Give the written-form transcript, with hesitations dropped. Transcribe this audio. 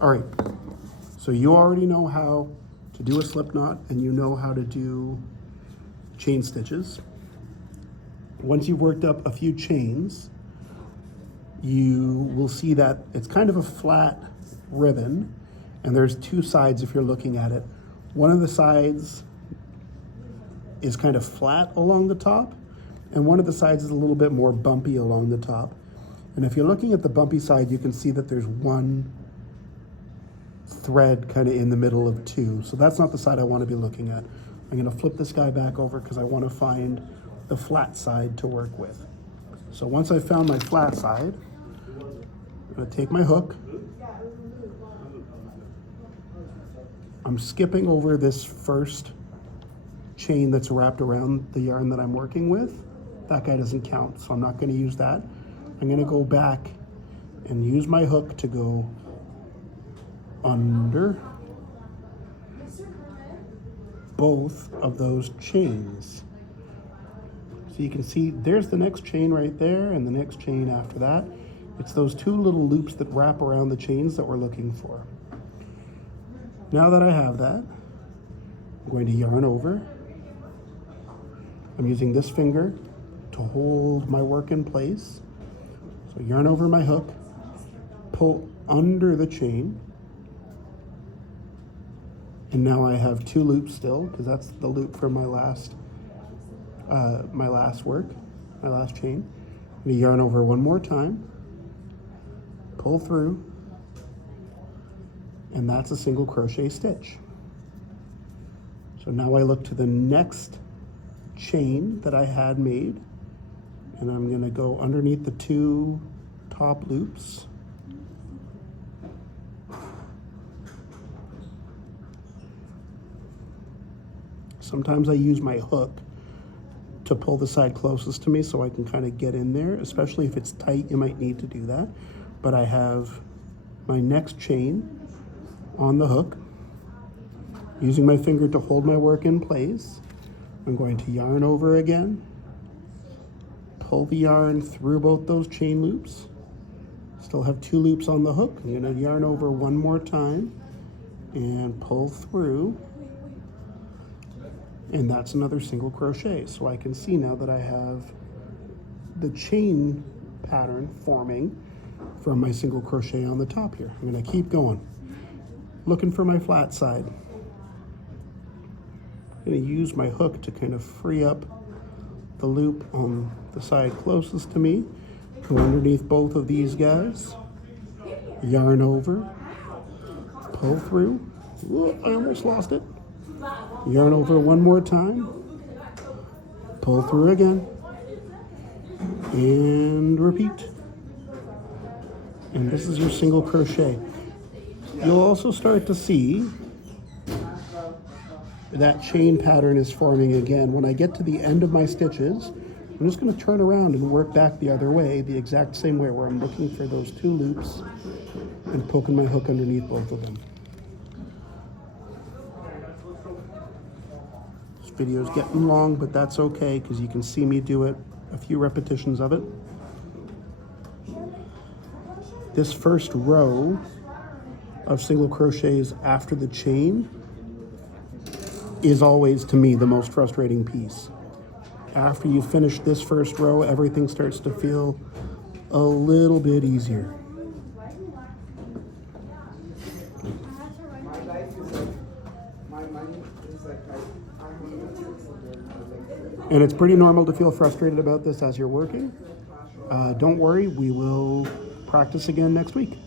All right, so you already know how to do a slip knot and you know how to do chain stitches. Once you've worked up a few chains, you will see that it's kind of a flat ribbon, and there's two sides if you're looking at it. One of the sides is kind of flat along the top, and one of the sides is a little bit more bumpy along the top. And if you're looking at the bumpy side, you can see that there's one thread kind of in the middle of two. So that's not the side I want to be looking at. I'm going to flip this guy back over because I want to find the flat side to work with. So once I've found my flat side, I'm going to take my hook. I'm skipping over this first chain that's wrapped around the yarn that I'm working with. That guy doesn't count, so I'm not going to use that. I'm going to go back and use my hook to go under both of those chains. So you can see there's the next chain right there and the next chain after that. It's those two little loops that wrap around the chains that we're looking for. Now that I have that, I'm going to yarn over. I'm using this finger to hold my work in place. So yarn over my hook, pull under the chain, and now I have two loops still, because that's the loop from my last chain. I'm going to yarn over one more time, pull through, and that's a single crochet stitch. So now I look to the next chain that I had made, and I'm going to go underneath the two top loops. Sometimes I use my hook to pull the side closest to me so I can kind of get in there, especially if it's tight, you might need to do that. But I have my next chain on the hook, using my finger to hold my work in place. I'm going to yarn over again, pull the yarn through both those chain loops. Still have two loops on the hook. I'm going to yarn over one more time and pull through, and that's another single crochet. So I can see now that I have the chain pattern forming from my single crochet on the top here. I'm going to keep going, looking for my flat side. I'm going to use my hook to kind of free up the loop on the side closest to me. Go underneath both of these guys, yarn over, pull through. Whoa, I almost lost it. Yarn over one more time, pull through again, and repeat. And this is your single crochet. You'll also start to see that chain pattern is forming again. When I get to the end of my stitches, I'm just going to turn around and work back the other way, the exact same way, where I'm looking for those two loops and poking my hook underneath both of them. This video is getting long, but that's okay because you can see me do it, a few repetitions of it. This first row of single crochets after the chain is always, to me, the most frustrating piece. After you finish this first row, everything starts to feel a little bit easier. And it's pretty normal to feel frustrated about this as you're working. Don't worry, we will practice again next week.